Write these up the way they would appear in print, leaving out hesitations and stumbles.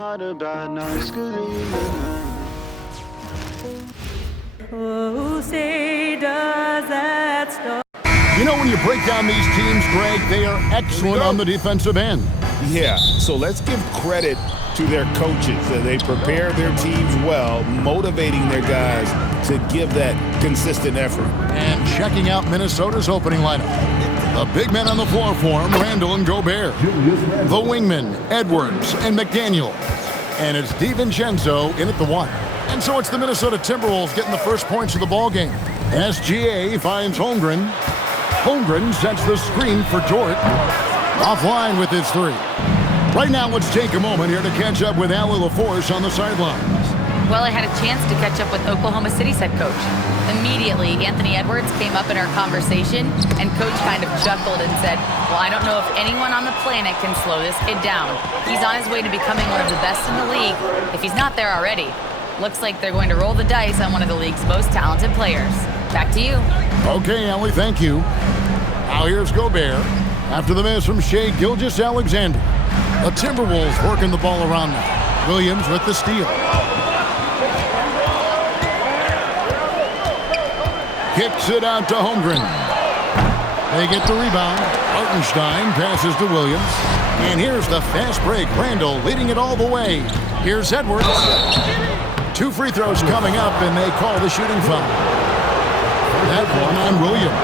Not a bad night's good evening. Oh, say does that star. You know, when you break down these teams, Greg, they are excellent on the defensive end. Yeah, so let's give credit to their coaches. They prepare their teams well, motivating their guys to give that consistent effort. And checking out Minnesota's opening lineup. The big men on the floor for him, Randall and Gobert. The wingmen, Edwards and McDaniel. And it's DiVincenzo in at the one. And so it's the Minnesota Timberwolves getting the first points of the ballgame. SGA finds Holmgren. Holmgren sets the screen for Dort. Offline with his three. Right now, let's take a moment here to catch up with Allie LaForce on the sidelines. Well, I had a chance to catch up with Oklahoma City's head coach. Immediately, Anthony Edwards came up in our conversation, and Coach kind of chuckled and said, well, I don't know if anyone on the planet can slow this kid down. He's on his way to becoming one of the best in the league, if he's not there already. Looks like they're going to roll the dice on one of the league's most talented players. Back to you. Okay, Allie, thank you. Now here's Gobert. After the miss from Shai Gilgeous-Alexander. The Timberwolves working the ball around now. Williams with the steal. Kicks it out to Holmgren. They get the rebound. Hartenstein passes to Williams. And here's the fast break. Randall leading it all the way. Here's Edwards. 2 free throws coming up, and they call the shooting foul. That one on Williams.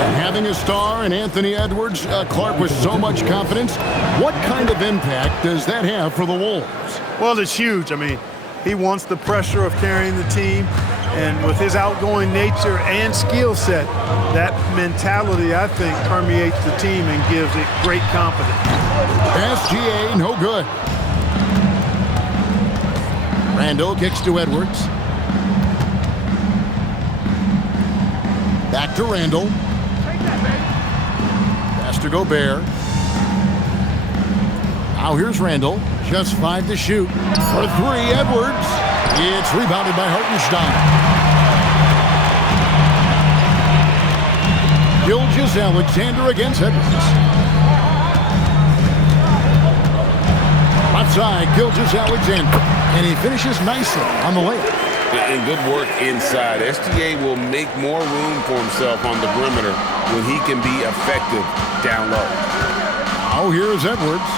And having a star in Anthony Edwards, Clark, with so much confidence, what kind of impact does that have for the Wolves? Well, it's huge. I mean, he wants the pressure of carrying the team, and with his outgoing nature and skill set, that mentality, I think, permeates the team and gives it great confidence. SGA, no good. Randall kicks to Edwards. Back to Randall. Pass to Gobert. Now here's Randall. Just 5 to shoot. For 3, Edwards. It's rebounded by Hartenstein. Gilgeous-Alexander against Edwards. Left side, Gilgeous-Alexander. And he finishes nicely on the layup. And good work inside. SGA will make more room for himself on the perimeter when he can be effective down low. Now here's Edwards.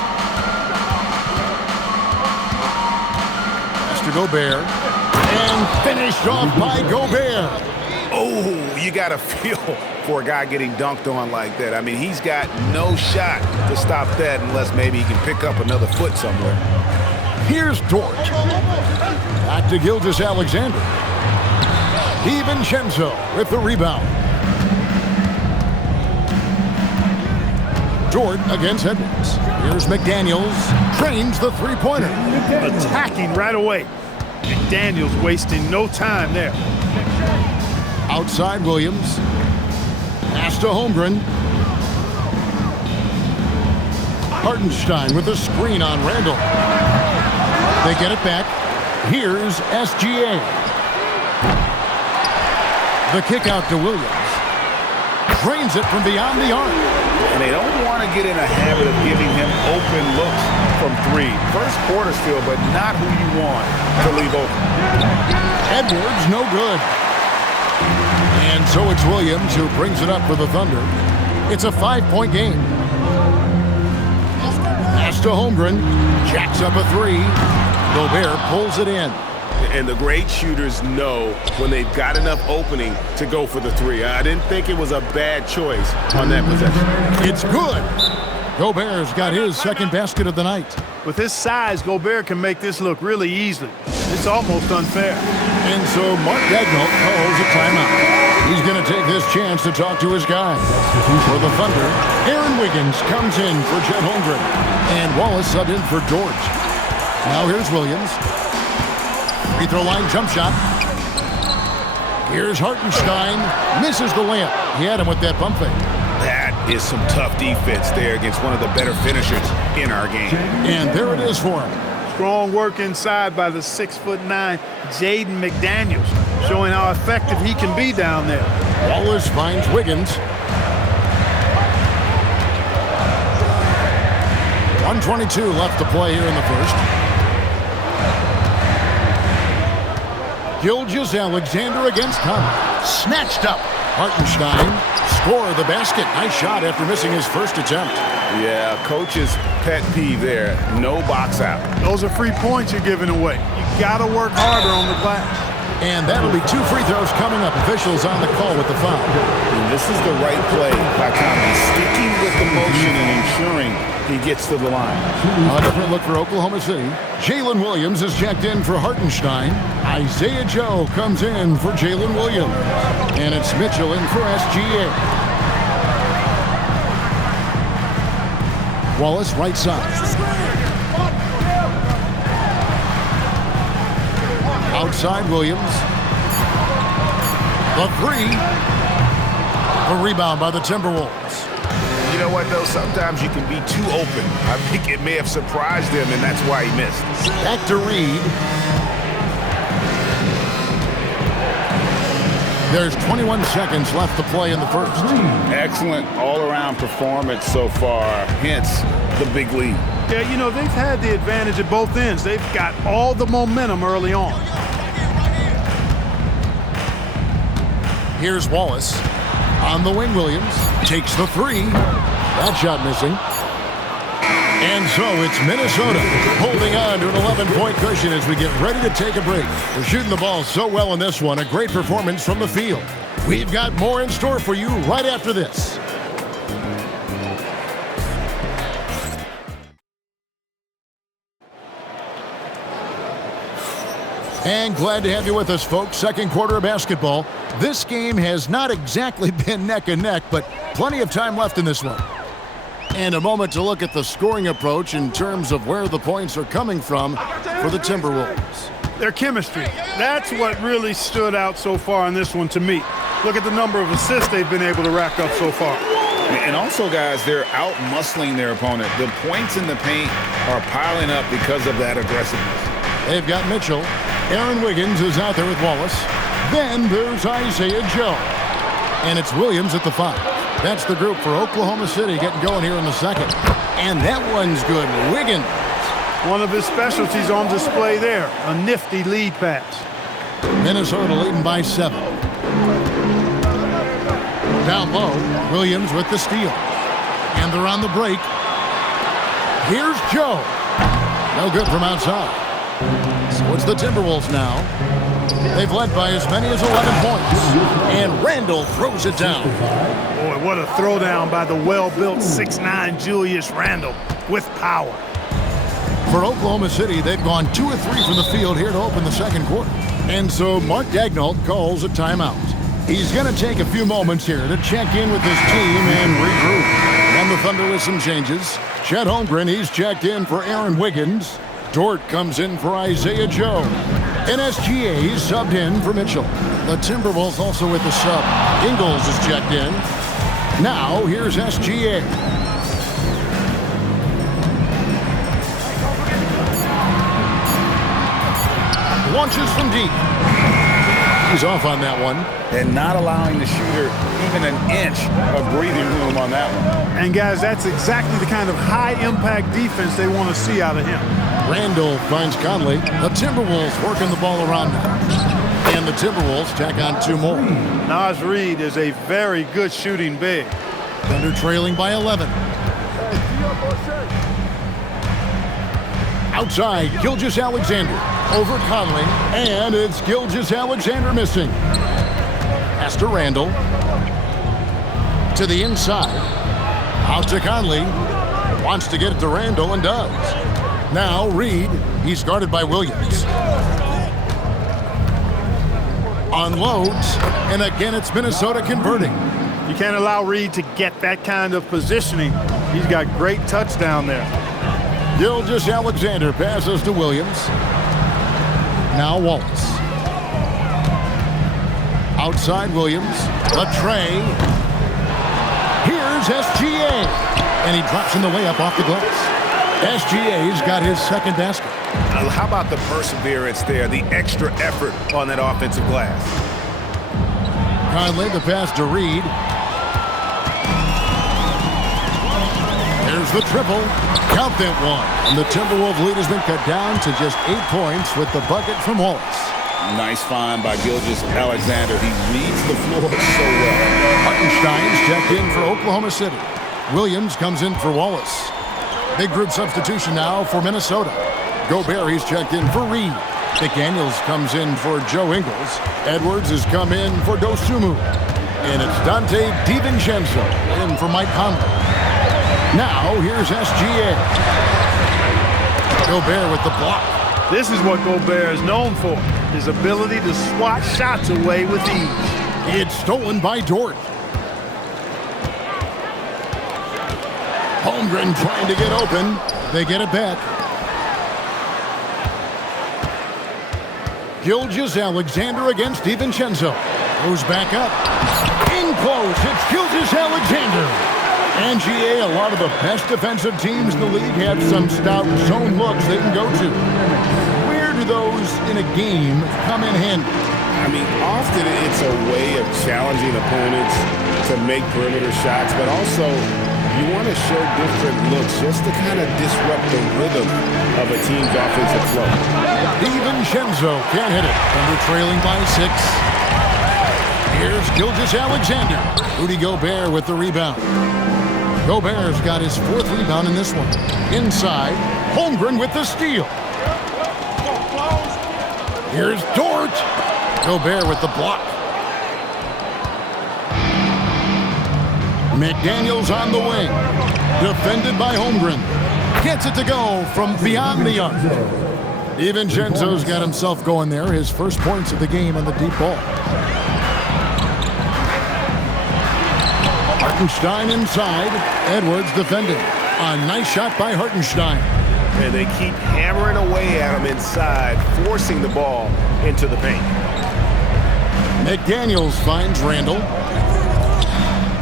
Pass to Gobert. And finished off by Gobert. Oh, you got to feel for a guy getting dunked on like that. I mean, he's got no shot to stop that unless maybe he can pick up another foot somewhere. Here's Dort. Back to Gilgeous-Alexander. DiVincenzo with the rebound. Dort against Edwards. Here's McDaniels. Trains the three-pointer. Attacking right away. McDaniels wasting no time there. Outside Williams. Pass to Holmgren. Hartenstein with the screen on Randall. They get it back. Here's SGA. The kick out to Williams. Drains it from beyond the arc. And they don't want to get in a habit of giving him open looks from 3. First quarter still, but not who you want to leave open. Edwards, no good. And so it's Williams who brings it up for the Thunder. It's a 5-point game. Pass to Holmgren. Jacks up a 3. Gobert pulls it in. And the great shooters know when they've got enough opening to go for the 3. I didn't think it was a bad choice on that possession. It's good. Gobert's got his second basket of the night. With his size, Gobert can make this look really easily. It's almost unfair. And so Mark Daigneault calls a timeout. He's going to take this chance to talk to his guys. For the Thunder, Aaron Wiggins comes in for Chet Holmgren. And Wallace subbed in for Dort. Now here's Williams. Free throw line jump shot. Here's Hartenstein. Misses the layup. He had him with that bump fake. That is some tough defense there against one of the better finishers in our game. And there it is for him. Strong work inside by the 6'9" Jaden McDaniels, showing how effective he can be down there. Wallace finds Wiggins. 1:22 left to play here in the first. Gilgeous-Alexander against Conley. Snatched up. Hartenstein score the basket. Nice shot after missing his first attempt. Yeah, coach's pet peeve there. No box out. Those are free points you're giving away. You got to work harder on the glass. And that'll be 2 free throws coming up. Officials on the call with the foul. And this is the right play by Conley, sticking with the motion and ensuring he gets to the line. A different look for Oklahoma City. Jalen Williams is checked in for Hartenstein. Isaiah Joe comes in for Jalen Williams. And it's Mitchell in for SGA. Wallace right side. Outside Williams. The three. A rebound by the Timberwolves. You know what, though? Sometimes you can be too open. I think it may have surprised him, and that's why he missed. Back to Reed. There's 21 seconds left to play in the first. Excellent all-around performance so far, hence the big lead. Yeah, you know, they've had the advantage at both ends. They've got all the momentum early on. Here's Wallace. On the wing, Williams takes the three. That shot missing. And so it's Minnesota holding on to an 11-point cushion as we get ready to take a break. We're shooting the ball so well in this one. A great performance from the field. We've got more in store for you right after this. And glad to have you with us, folks. Second quarter of basketball. This game has not exactly been neck and neck, but plenty of time left in this one. And a moment to look at the scoring approach in terms of where the points are coming from for the Timberwolves. Their chemistry. That's what really stood out so far in this one to me. Look at the number of assists they've been able to rack up so far. And also, guys, they're out-muscling their opponent. The points in the paint are piling up because of that aggressiveness. They've got Mitchell. Aaron Wiggins is out there with Wallace. Then there's Isaiah Joe. And it's Williams at the 5. That's the group for Oklahoma City getting going here in the second. And that one's good. Wiggins. One of his specialties on display there. A nifty lead pass. Minnesota leading by 7. Down low, Williams with the steal. And they're on the break. Here's Joe. No good from outside. So it's the Timberwolves now. They've led by as many as 11 points. And Randle throws it down. Boy, what a throwdown by the well-built 6'9" Julius Randle with power. For Oklahoma City, they've gone 2 of 3 from the field here to open the second quarter. And so Mark Daigneault calls a timeout. He's going to take a few moments here to check in with his team and regroup. And the Thunder with some changes. Chet Holmgren, he's checked in for Aaron Wiggins. Dort comes in for Isaiah Joe. And SGA subbed in for Mitchell. The Timberwolves also with the sub. Ingles is checked in. Now here's SGA. Launches from deep. He's off on that one. And not allowing the shooter even an inch of breathing room on that one. And guys, that's exactly the kind of high-impact defense they want to see out of him. Randle finds Conley. The Timberwolves working the ball around now. And the Timberwolves tack on 2 more. Naz Reid is a very good shooting big. Thunder trailing by 11. Outside, Gilgeous-Alexander over Conley. And it's Gilgeous-Alexander missing. Pass to Randle. To the inside. Out to Conley. Wants to get it to Randle and does. Now Reed, he's guarded by Williams. Unloads, and again it's Minnesota converting. You can't allow Reed to get that kind of positioning. He's got great touch down there. Gilgeous-Alexander passes to Williams. Now Wallace. Outside Williams, the tray. Here's SGA, and he drops in the layup off the glass. SGA's got his second basket. How about the perseverance there, the extra effort on that offensive glass? Conley, the pass to Reed. There's the triple. Count that one. And the Timberwolves lead has been cut down to just 8 points with the bucket from Wallace. Nice find by Gilgeous-Alexander. He reads the floor so well. Hartenstein's checked in for Oklahoma City. Williams comes in for Wallace. Big group substitution now for Minnesota. Gobert, he's checked in for Reed. McDaniels comes in for Joe Ingles. Edwards has come in for Dosunmu. And it's Dante DiVincenzo in for Mike Conley. Now, here's SGA. Gobert with the block. This is what Gobert is known for, his ability to swat shots away with ease. It's stolen by Dort. Holmgren trying to get open. They get it back. Gilgeous-Alexander against DiVincenzo. Goes back up. In close, it's Gilgeous-Alexander. And GA, a lot of the best defensive teams in the league have some stout zone looks they can go to. Where do those in a game come in handy? I mean, often it's a way of challenging opponents to make perimeter shots, but also you want to show different looks just to kind of disrupt the rhythm of a team's offensive flow. DiVincenzo can't hit it. Thunder trailing by 6. Here's Gilgeous-Alexander. Rudy Gobert with the rebound. Gobert's got his 4th rebound in this one. Inside, Holmgren with the steal. Here's Dort. Gobert with the block. McDaniels on the wing. Defended by Holmgren. Gets it to go from beyond the arc. DiVincenzo's got himself going there. His first points of the game on the deep ball. Hartenstein inside. Edwards defending. A nice shot by Hartenstein. And they keep hammering away at him inside, forcing the ball into the paint. McDaniels finds Randall.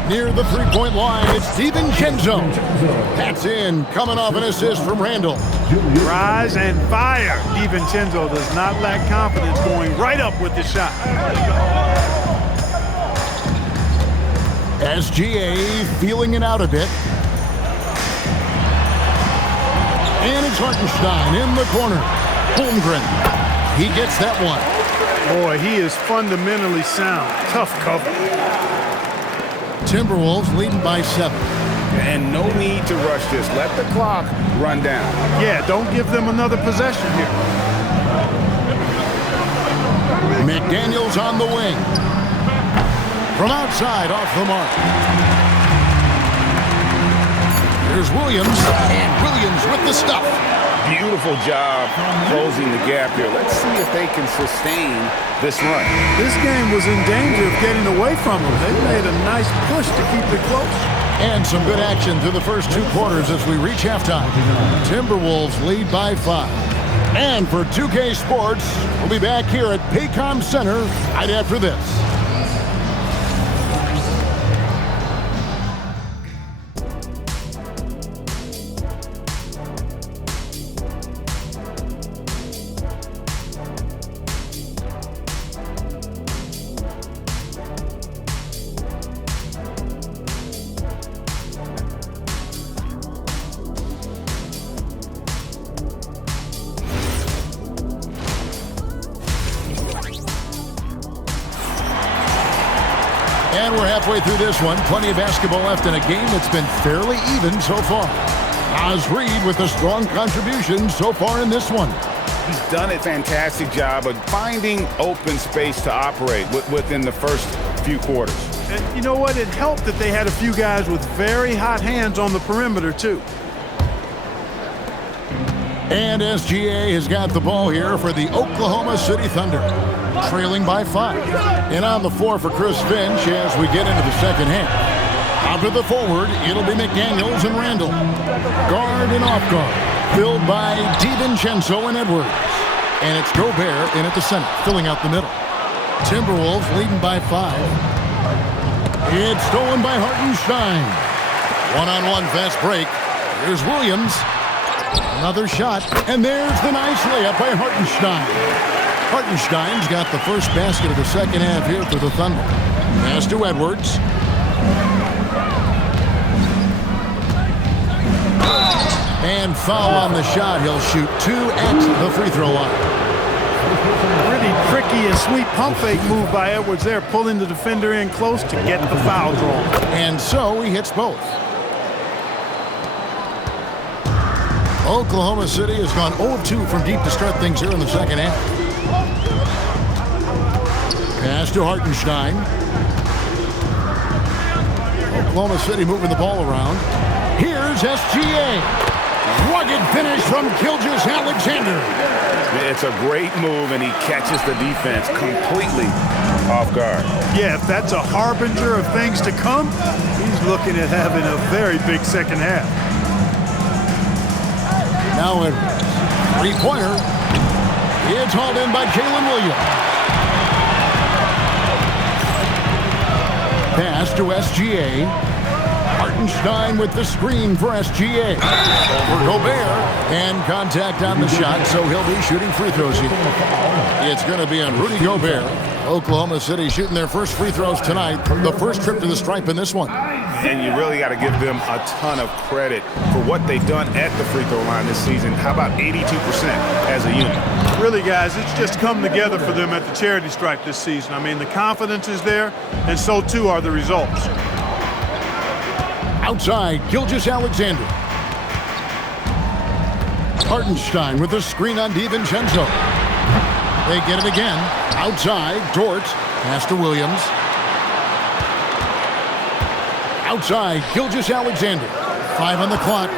Near the three-point line, it's DiVincenzo. That's in, coming off an assist from Randall. Rise and fire. DiVincenzo does not lack confidence, going right up with the shot. SGA feeling it out a bit. And it's Hartenstein in the corner. Holmgren. He gets that one. Boy, he is fundamentally sound. Tough cover. Timberwolves leading by 7. And no need to rush this. Let the clock run down. Yeah, don't give them another possession here. McDaniels on the wing. From outside, off the mark. Here's Williams, and Williams with the stuff. Beautiful job closing the gap here. Let's see if they can sustain this run. This game was in danger of getting away from them. They made a nice push to keep it close. And some good action through the first 2 quarters as we reach halftime. Timberwolves lead by 5. And for 2K Sports, we'll be back here at Paycom Center right after this. And we're halfway through this one. Plenty of basketball left in a game that's been fairly even so far. Naz Reid with a strong contribution so far in this one. He's done a fantastic job of finding open space to operate within the first few quarters. And you know what? It helped that they had a few guys with very hot hands on the perimeter, too. And SGA has got the ball here for the Oklahoma City Thunder, trailing by 5. And on the floor for Chris Finch as we get into the second half. Out to the forward, it'll be McDaniels and Randall. Guard and off guard, filled by DiVincenzo and Edwards. And it's Gobert in at the center, filling out the middle. Timberwolves leading by 5. It's stolen by Hartenstein. One-on-one fast break. Here's Williams. Another shot, and there's the nice layup by Hartenstein. Hartenstein's got the first basket of the second half here for the Thunder. Pass to Edwards. And foul on the shot. He'll shoot 2 at the free throw line. Really tricky and sweet pump fake move by Edwards there, pulling the defender in close to get the foul drawn. And so he hits both. Oklahoma City has gone 0-2 from deep to start things here in the second half. Pass to Hartenstein. Oklahoma City moving the ball around. Here's SGA. Rugged finish from Gilgeous-Alexander. It's a great move, and he catches the defense completely off guard. Yeah, if that's a harbinger of things to come, he's looking at having a very big second half. Now a three-pointer. It's hauled in by Jalen Williams. Pass to SGA. Hartenstein with the screen for SGA. Over Gobert. And contact on the shot, so he'll be shooting free throws here. It's going to be on Rudy Gobert. Oklahoma City shooting their first free throws tonight. The first trip to the stripe in this one. And you really got to give them a ton of credit for what they've done at the free throw line this season. How about 82% as a unit? Really, guys, it's just come together for them at the charity stripe this season. I mean, the confidence is there, and so too are the results. Outside, Gilgeous-Alexander. Hartenstein with the screen on DiVincenzo. They get it again. Outside, Dort. Pass to Williams. Outside, Gilgeous-Alexander. 5 on the clock.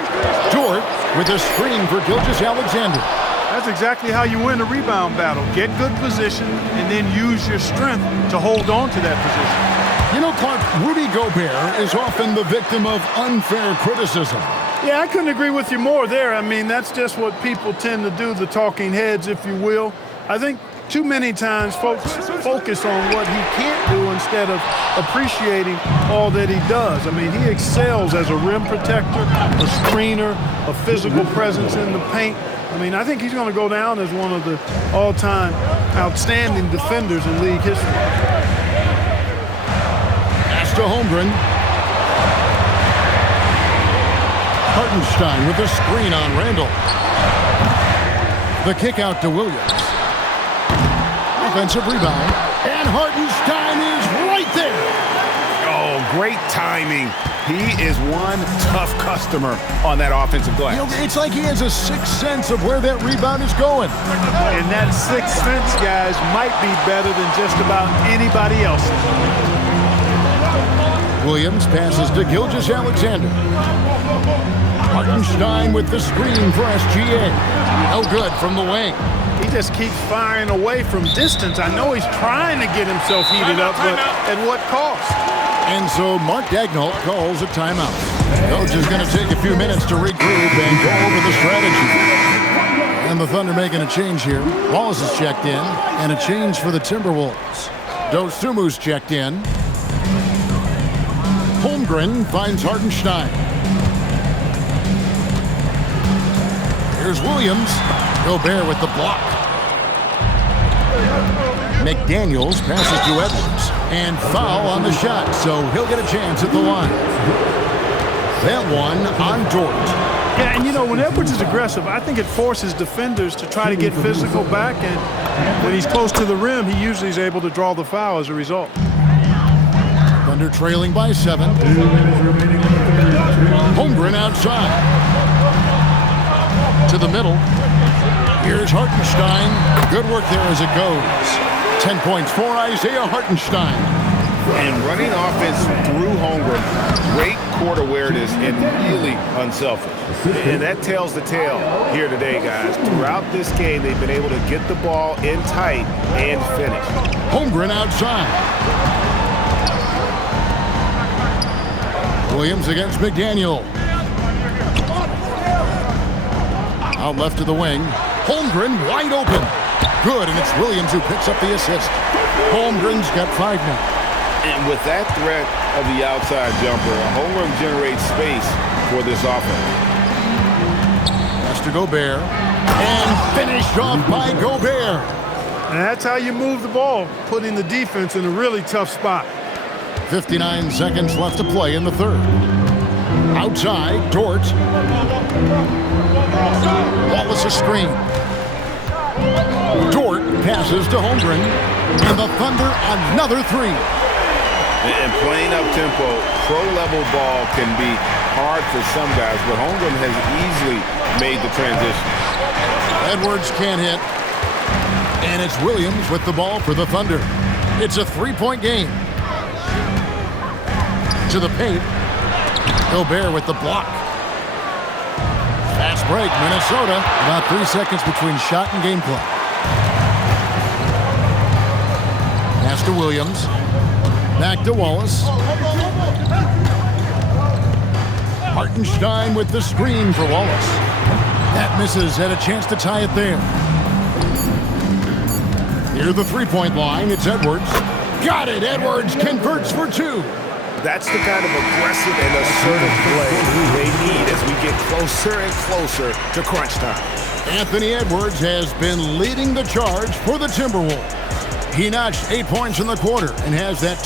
Dort with a screen for Gilgeous-Alexander. That's exactly how you win a rebound battle. Get good position and then use your strength to hold on to that position. You know, Clark, Rudy Gobert is often the victim of unfair criticism. Yeah, I couldn't agree with you more there. I mean, that's just what people tend to do, the talking heads, if you will. I think too many times folks focus on what he can't do instead of appreciating all that he does. I mean, he excels as a rim protector, a screener, a physical presence in the paint. I mean, I think he's going to go down as one of the all-time outstanding defenders in league history. Pass to Holmgren. Hartenstein with the screen on Randall. The kick out to Williams. Offensive rebound. And Hartenstein is right there. Oh, great timing. He is one tough customer on that offensive glass. You know, it's like he has a sixth sense of where that rebound is going. And that sixth sense, guys, might be better than just about anybody else. Williams passes to Gilgeous-Alexander. Hartenstein with the screen for SGA. No good from the wing. He just keeps firing away from distance. I know he's trying to get himself heated up, but at what cost? And so Mark Daigneault calls a timeout. Coach is going to take a few minutes to regroup and go over the strategy. And the Thunder making a change here. Wallace is checked in, and a change for the Timberwolves. Dosumu's checked in. Holmgren finds Hartenstein. Here's Williams. Gobert with the block. McDaniels passes to Edwards. And foul on the shot, so he'll get a chance at the line. That one on Dort. Yeah, and you know, when Edwards is aggressive, I think it forces defenders to try to get physical back, and when he's close to the rim, he usually is able to draw the foul as a result. Thunder trailing by 7. Holmgren outside. To the middle. Here's Hartenstein. Good work there as it goes. 10 points for Isaiah Hartenstein. And running offense through Holmgren, great court awareness and really unselfish. And that tells the tale here today, guys. Throughout this game, they've been able to get the ball in tight and finish. Holmgren outside. Williams against McDaniel. Out left to the wing. Holmgren wide open. Good, and it's Williams who picks up the assist. Holmgren's got 5 now. And with that threat of the outside jumper, Holmgren generates space for this offense. Pass to Gobert. And finished off by Gobert. And that's how you move the ball, putting the defense in a really tough spot. 59 seconds left to play in the third. Outside, Dort. Wallace a screen. Dort passes to Holmgren. And the Thunder another three. And playing up-tempo, pro-level ball can be hard for some guys, but Holmgren has easily made the transition. Edwards can't hit. And it's Williams with the ball for the Thunder. It's a three-point game. To the paint. Gobert with the block. Fast break, Minnesota. About 3 seconds between shot and game clock. Pass to Williams. Back to Wallace. Hartenstein with the screen for Wallace. That misses. Had a chance to tie it there. Near the three-point line, it's Edwards. Got it! Edwards converts for two. That's the kind of aggressive and assertive play they need as we get closer and closer to crunch time. Anthony Edwards has been leading the charge for the Timberwolves. He notched 8 points in the quarter and has that.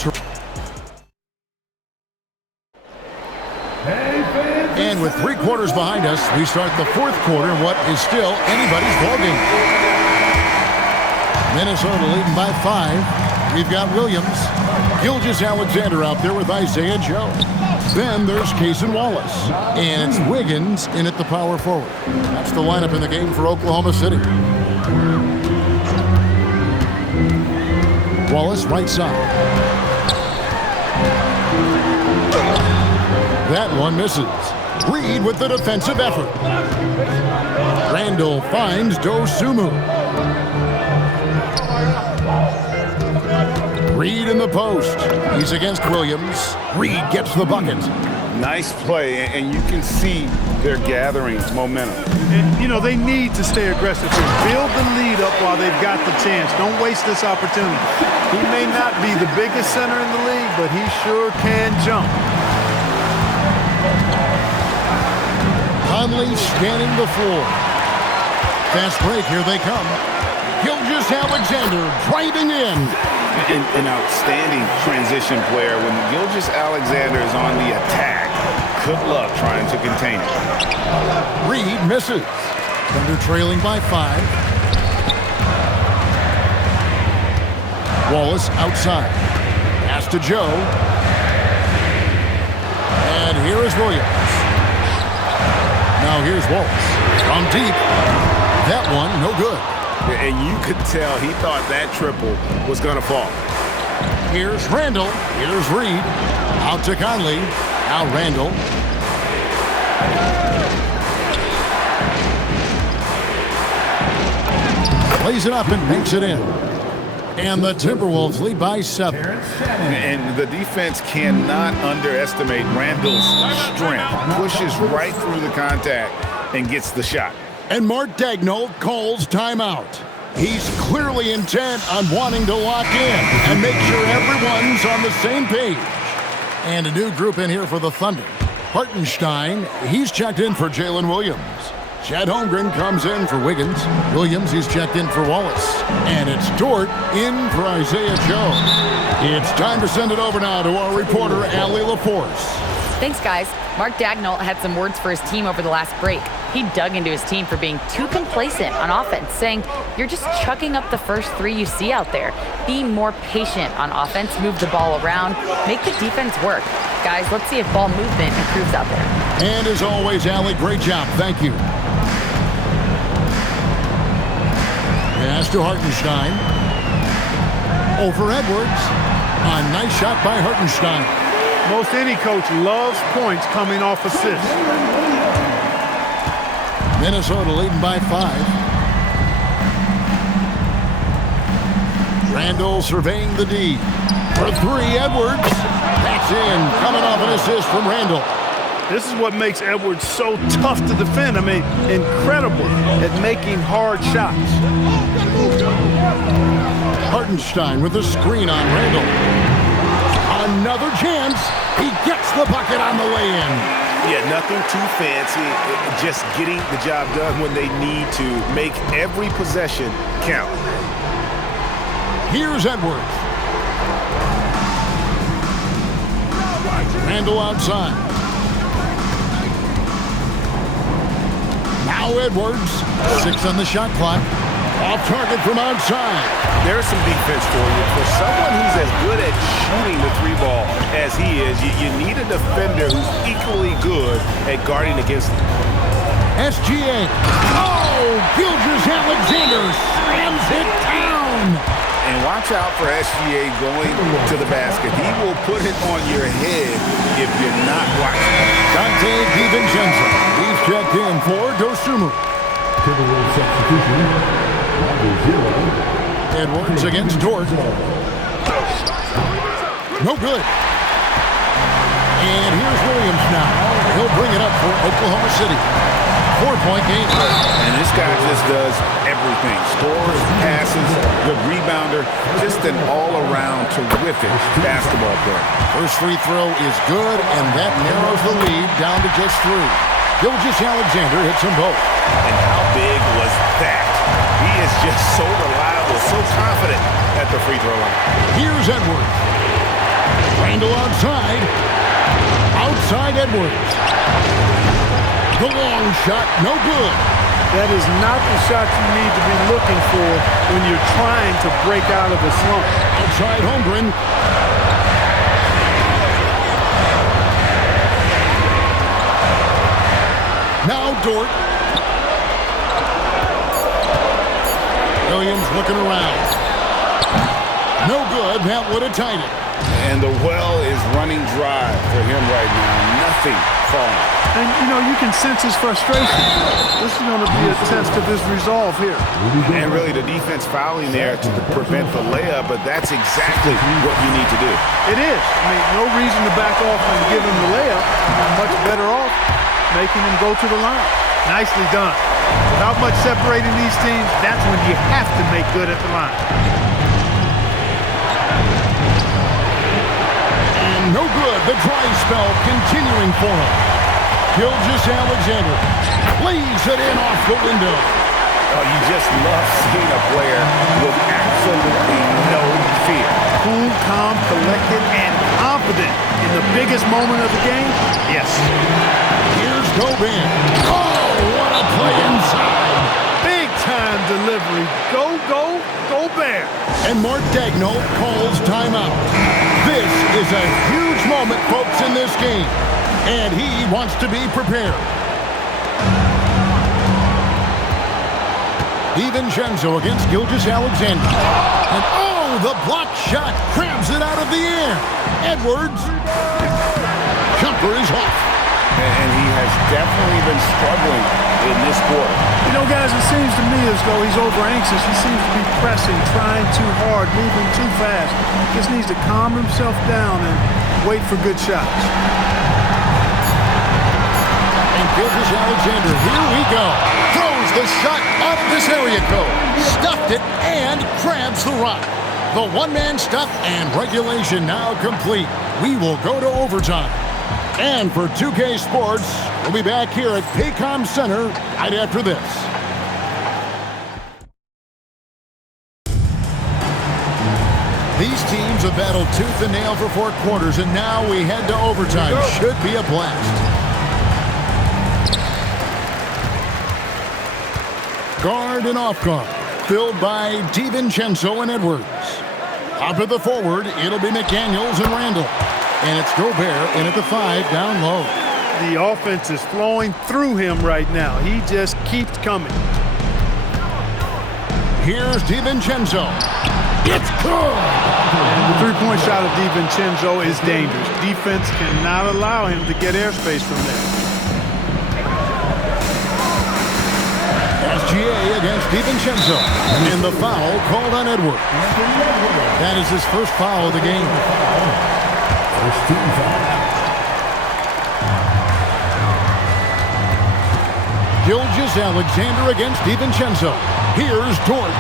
And with 3 quarters behind us, we start the fourth quarter in what is still anybody's ballgame. Minnesota leading by 5. We've got Williams. Gilgeous-Alexander out there with Isaiah Joe. Then there's Cason Wallace. And it's Wiggins in at the power forward. That's the lineup in the game for Oklahoma City. Wallace right side. That one misses. Reed with the defensive effort. Randall finds Dosunmu. Reed in the post. He's against Williams. Reed gets the bucket. Nice play, and you can see they're gathering momentum. And, you know, they need to stay aggressive here. Build the lead up while they've got the chance. Don't waste this opportunity. He may not be the biggest center in the league, but he sure can jump. Conley scanning the floor. Fast break, here they come. Gilgeous-Alexander driving in. An outstanding transition player. When Gilgeous-Alexander is on the attack, good luck trying to contain it. Reed misses. Thunder trailing by 5. Wallace outside. Pass to Joe. And here is Williams. Now here's Wallace. From deep. That one, no good. And you could tell he thought that triple was going to fall. Here's Randall. Here's Reed. Out to Conley. Now Randall. Plays it up and makes it in. And the Timberwolves lead by 7. And the defense cannot underestimate Randall's strength. Pushes right through the contact and gets the shot. And Mark Daigneault calls timeout. He's clearly intent on wanting to lock in and make sure everyone's on the same page. And a new group in here for the Thunder. Hartenstein, he's checked in for Jalen Williams. Chet Holmgren comes in for Wiggins. Williams, he's checked in for Wallace. And it's Dort in for Isaiah Joe. It's time to send it over now to our reporter, Allie LaForce. Thanks, guys. Mark Daigneault had some words for his team over the last break. He dug into his team for being too complacent on offense, saying, "You're just chucking up the first 3 you see out there. Be more patient on offense, move the ball around, make the defense work." Guys, let's see if ball movement improves out there. And as always, Allie, great job. Thank you. Pass to Hartenstein. Over Edwards. A nice shot by Hartenstein. Most any coach loves points coming off assists. Minnesota leading by 5. Randall surveying the D. For 3, Edwards. That's in. Coming off an assist from Randall. This is what makes Edwards so tough to defend. I mean, incredible at making hard shots. Hartenstein with a screen on Randall. Another chance. He gets the bucket on the way-in. Yeah, nothing too fancy. Just getting the job done when they need to. Make every possession count. Here's Edwards. Randall outside. Now Edwards. 6 on the shot clock. Off target from outside. There's some defense for you. For someone who's as good at shooting the three ball as he is, you need a defender who's equally good at guarding against him. SGA. Oh, Gilgeous-Alexander slams it down. And watch out for SGA going to the basket. He will put it on your head if you're not watching. Dante DiVincenzo. He's checked in for Dosunmu. Edwards against Dort. No good. And here's Williams now. He'll bring it up for Oklahoma City. 4-point game. And this guy just does everything. Scores, passes, good rebounder. Just an all-around terrific basketball player. First free throw is good, and that narrows the lead down to just 3. Gilgeous-Alexander hits them both. And how big was that? He is just so reliable, so confident at the free throw line. Here's Edwards. Randle outside. Outside Edwards. The long shot, no good. That is not the shot you need to be looking for when you're trying to break out of a slump. Outside Holmgren. Now Dort. Williams looking around. No good. That would have tied it. And the well is running dry for him right now. Nothing falling. And, you know, you can sense his frustration. This is going to be a test of his resolve here. And really the defense fouling there to prevent the layup, but that's exactly what you need to do. It is. I mean, no reason to back off and give him the layup. You're much better off making him go to the line. Nicely done. Without much separating these teams, that's when you have to make good at the line. And no good. The dry spell continuing for him. Gilgeous-Alexander leaves it in off the window. Oh, you just love seeing a player with absolutely no fear. Cool, calm, collected, and confident in the biggest moment of the game? Yes. Here's Gobert. Oh, what a play inside. Big time delivery. Go, go, Gobert. And Mark Daigneault calls timeout. This is a huge moment, folks, in this game. And he wants to be prepared. DiVincenzo against Gilgeous-Alexander. And oh, the block shot crabs it out of the air. Edwards. Jumper is off. And he has definitely been struggling in this quarter. You know, guys, it seems to me as though he's over-anxious. He seems to be pressing, trying too hard, moving too fast. Just needs to calm himself down and wait for good shots. And Gilgeous-Alexander, here we go. Throws the shot off this area code. Stuffed it and grabs the rock. The one-man stuff and regulation now complete. We will go to overtime. And for 2K Sports, we'll be back here at Paycom Center right after this. These teams have battled tooth and nail for 4 quarters, and now we head to overtime. Should be a blast. Guard and off guard, filled by DiVincenzo and Edwards. Top of the forward, it'll be McDaniels and Randle. And it's Gobert in at the 5 down low. The offense is flowing through him right now. He just keeps coming. Here's DiVincenzo. It's good! And the three-point shot of DiVincenzo is dangerous. Defense cannot allow him to get airspace from there. SGA against DiVincenzo. And the foul called on Edwards. That is his first foul of the game. First team foul. Gilgeous-Alexander against DiVincenzo. Here's Dort.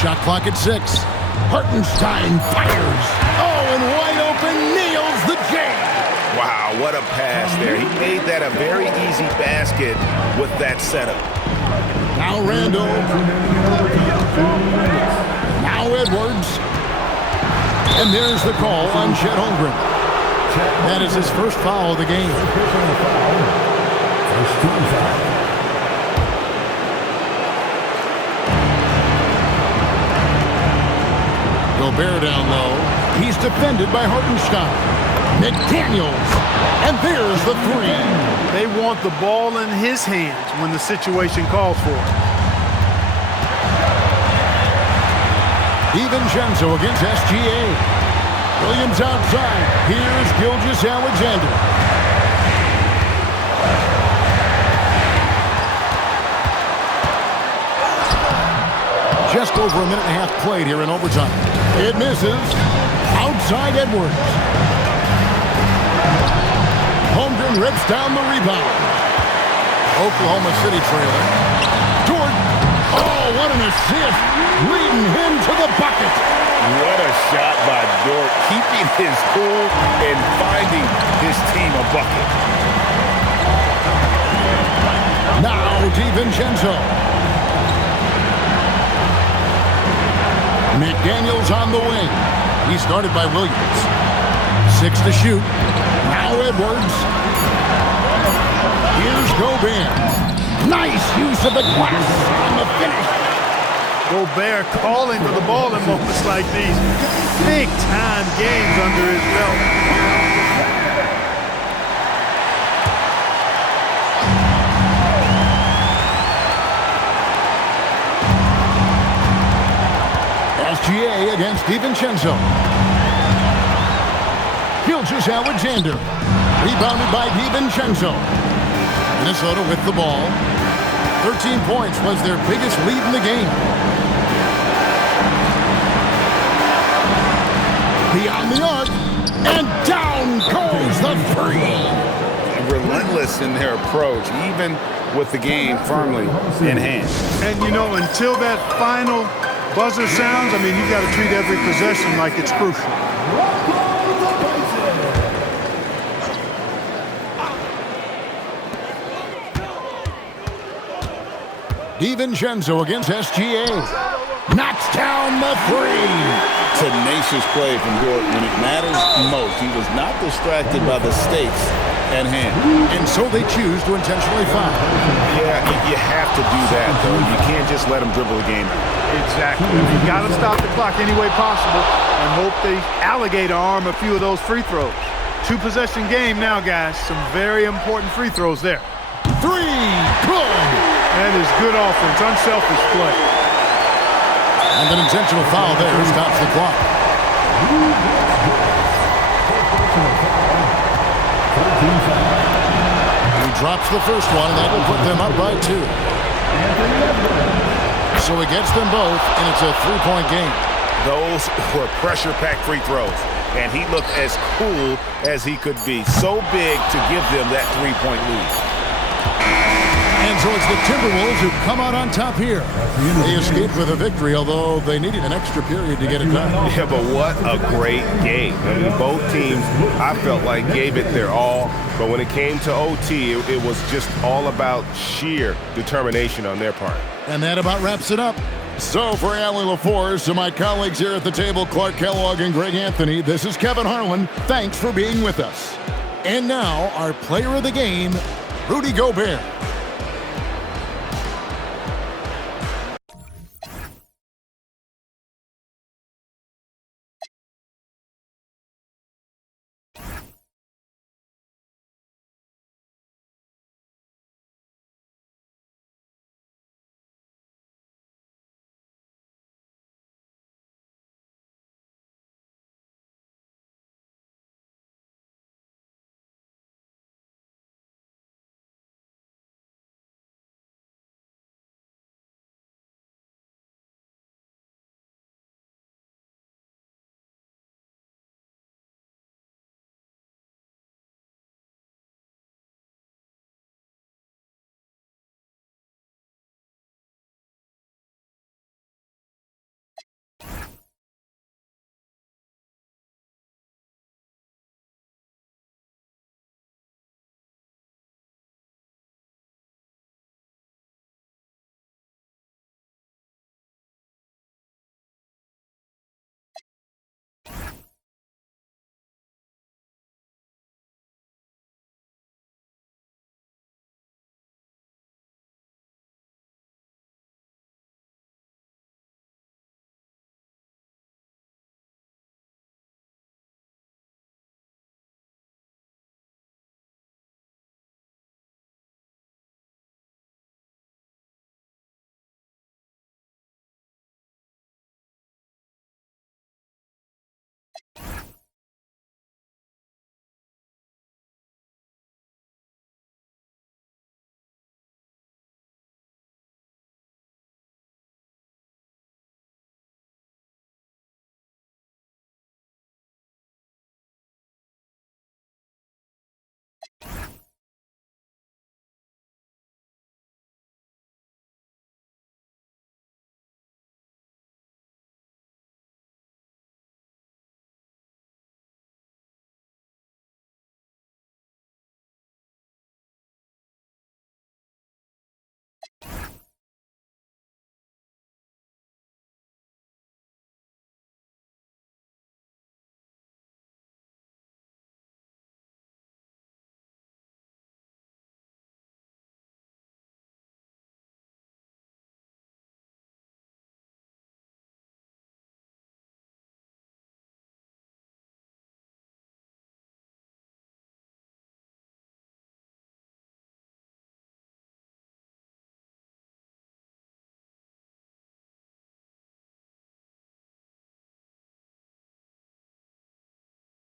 Shot clock at 6. Hartenstein fires. Oh, and wide open, nails the jam. Wow, what a pass there. He made that a very easy basket with that setup. Now Randle. Now Edwards. And there's the call on Chet Holmgren. That is his first foul of the game. First team foul. Gobert down low. He's defended by Hartenstein. McDaniels. And there's the three. They want the ball in his hands when the situation calls for it. DiVincenzo against SGA. Williams outside. Here's Gilgeous-Alexander. Just over a minute and a half played here in overtime. It misses. Outside Edwards. Holmgren rips down the rebound. Oklahoma City trailer. Jordan. Oh, what an assist. Leading him to the bucket. What a shot by Dort, keeping his cool and finding his team a bucket. Now DiVincenzo. McDaniels on the wing. He started by Williams. 6 to shoot. Now Edwards. Here's Gobert. Nice use of the glass on the finish. Gobert calling for the ball in moments like these. Big-time games under his belt. SGA against DiVincenzo. Gilgeous-Alexander. Rebounded by DiVincenzo. Minnesota with the ball. 13 points was their biggest lead in the game. Beyond the arc, and down goes the three. Relentless in their approach, even with the game firmly in hand. And, you know, until that final buzzer sounds, I mean, you've got to treat every possession like it's crucial. DiVincenzo against SGA. Knocks down the three. Tenacious play from Dort when it matters most. He was not distracted by the stakes at hand. And so they choose to intentionally foul. Yeah, you have to do that, though. You can't just let him dribble the game out. Exactly. You've got to stop the clock any way possible and hope they alligator arm a few of those free throws. 2-possession game now, guys. Some very important free throws there. Three. Good. That is good offense, unselfish play. And an intentional foul there stops the clock. He drops the first one, and that will put them up by 2. So he gets them both, and it's a 3-point game. Those were pressure-packed free throws, and he looked as cool as he could be. So big to give them that 3-point lead. And so it's the Timberwolves who come out on top here. They escaped with a victory, although they needed an extra period to get it done. Yeah, but what a great game. I mean, both teams, I felt like, gave it their all. But when it came to OT, it was just all about sheer determination on their part. And that about wraps it up. So for Allie LaForce and my colleagues here at the table, Clark Kellogg and Greg Anthony, this is Kevin Harlan. Thanks for being with us. And now, our player of the game, Rudy Gobert.